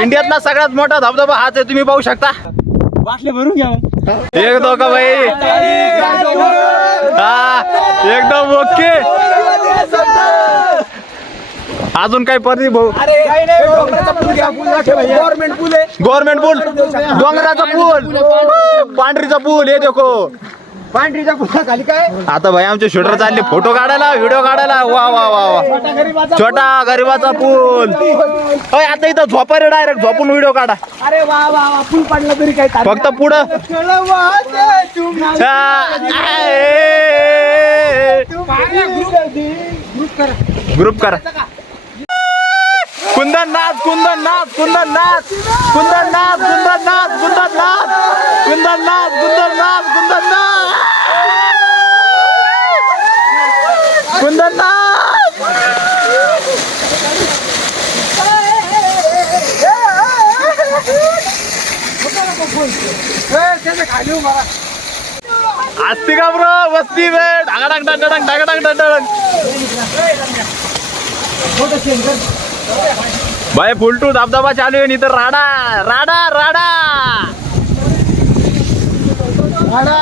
इंडियातला सगळ्यात मोठा धबधबा हाच आहे, तुम्ही पाहू शकता. बाटले भरून घ्या मग. एक दो का भाई, हा एकदम ओके. अजून काही परी भाऊ? गव्हर्नमेंट पूल आहे. गव्हर्नमेंट पूल, डोंगराचा पूल, पांढरीचा पूल. हे देखो पांढरीच्या पुलाखाली काय आता भाई आमचे शूटर चालले फोटो काढायला, व्हिडिओ काढायला. वा वा वा वा, छोटा गरीबाचा पूल. अय, आता इथं झोपा रे, डायरेक्ट झोपून व्हिडिओ काढा. अरे वा वा वा, पूल पडला तरी काय फक्त पुढं ग्रुप करा. कुंदननाथ, कुंदननाथ, कुंदननाथ, कुंदननाथ, कुंदननाथ, कुंदननाथ, कुंदननाथ, कुंदननाथ, कुंदननाथ, कुंदननाथ. असती का ब्रो? वस्ती वेळ ढागडांग ढागडांग ढागडांग ढागडांग. भाई फुलटू धबधबा चालू आहे. इथं राडा राडा राडा राडा.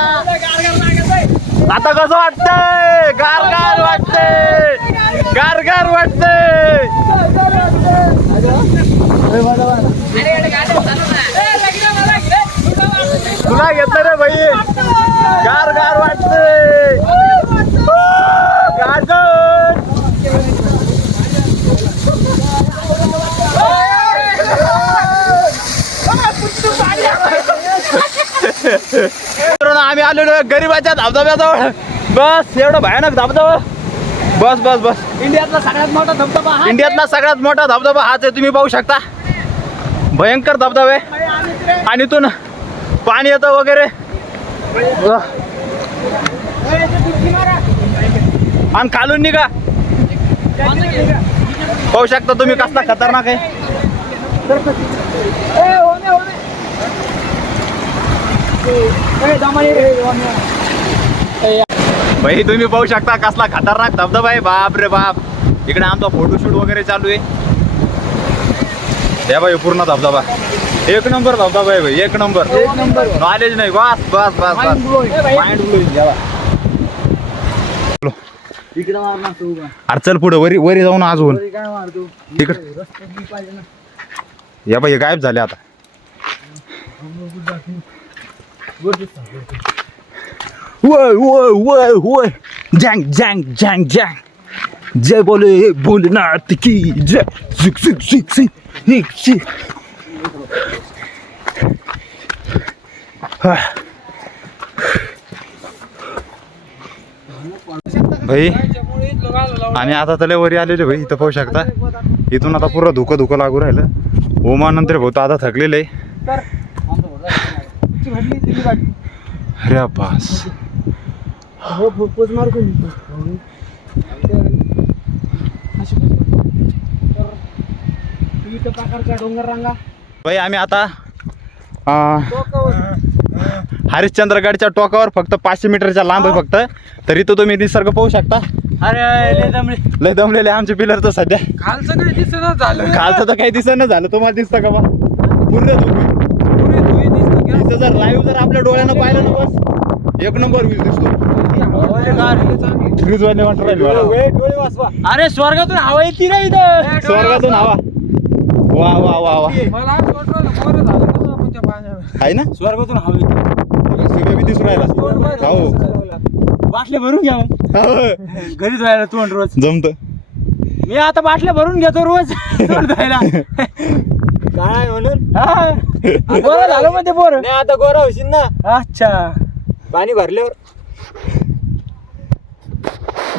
आता कसं वाटतंय? गार गार वाटतंय, गार गार वाटतंय. तुला घेतलं रे भाई, गार गार वाटतंय. आम्ही आलेलो गरीबाच्या धबधब्याजवळ. बस एवढं भयानक धबधबा. बस बस बस. इंडियातला सगळ्यात मोठा धबधबा हा. इंडियातला सगळ्यात मोठा धबधबा हाच आहे, तुम्ही पाहू शकता. भयंकर धबधबा आहे आणि इथून पाणी येतं वगैरे. आणि खालून निघा, पाहू शकता तुम्ही कसला खतरनाक आहे. भाई तुम्ही पाहू शकता कसला खतरनाक धबधबा आहे. बाप रे बाप. इकडे आमचा फोटोशूट वगैरे चालू आहे. या भाई पूर्ण धबधबा एक नंबर धबधबा आहे भाई, एक नंबर. नॉलेज नाही, बस बस बस बस. Mind blowing. अरे चल पुढे, वरी वरी जाऊन अजून तिकडे. या भाई गायब झाले आता. वय वय वय वय. Jang Jang Jang Jang. जय बोले भोलेनाथ की जय. सिक सिक सिक सिक सिक सिक. भाई आम्ही आता तले वरी आलेले भाई. इथं पाहू शकता. इथून आता पुरं धुकं धुकं लागू राहिलं. ओमानंतर भाऊ आता थकलेलं आहे. अरे बास. भाई आम्ही आता हरिश्चंद्रगडच्या टोकावर फक्त 500 मीटरच्या लांब आहे फक्त. तरी तो तुम्ही निसर्ग पाहू शकता. अरे लय दमलेले आमचे पिलर तर सध्या. खालचं काही दिसत झालं. खालचं तर काही दिसत झालं. तुम्हाला दिसतं का बा? पूर्ण जर लाईव्ह जर आपल्या डोळ्यानं पाहिलं ना बस एक नंबर व्ह्यू दिसतो. फ्रीज वाले वाटत राहील. अरे स्वर्गातून हवा येते ना इथं. स्वर्गातून हवा. वा वा वा वा. आहे ना स्वर्गातून हवा येते. सगळं बी दिसून राहिला. हो बाटले भरून घ्या मग. घरी धुवायला तोंड रोज जमत. मी आता बाटल्या भरून घेतो रोज तोंड धुवायला. काय म्हणून गोरा झालं म्हणते पोर. नाही आता गोरा होशील ना. अच्छा पाणी भरल्यावर.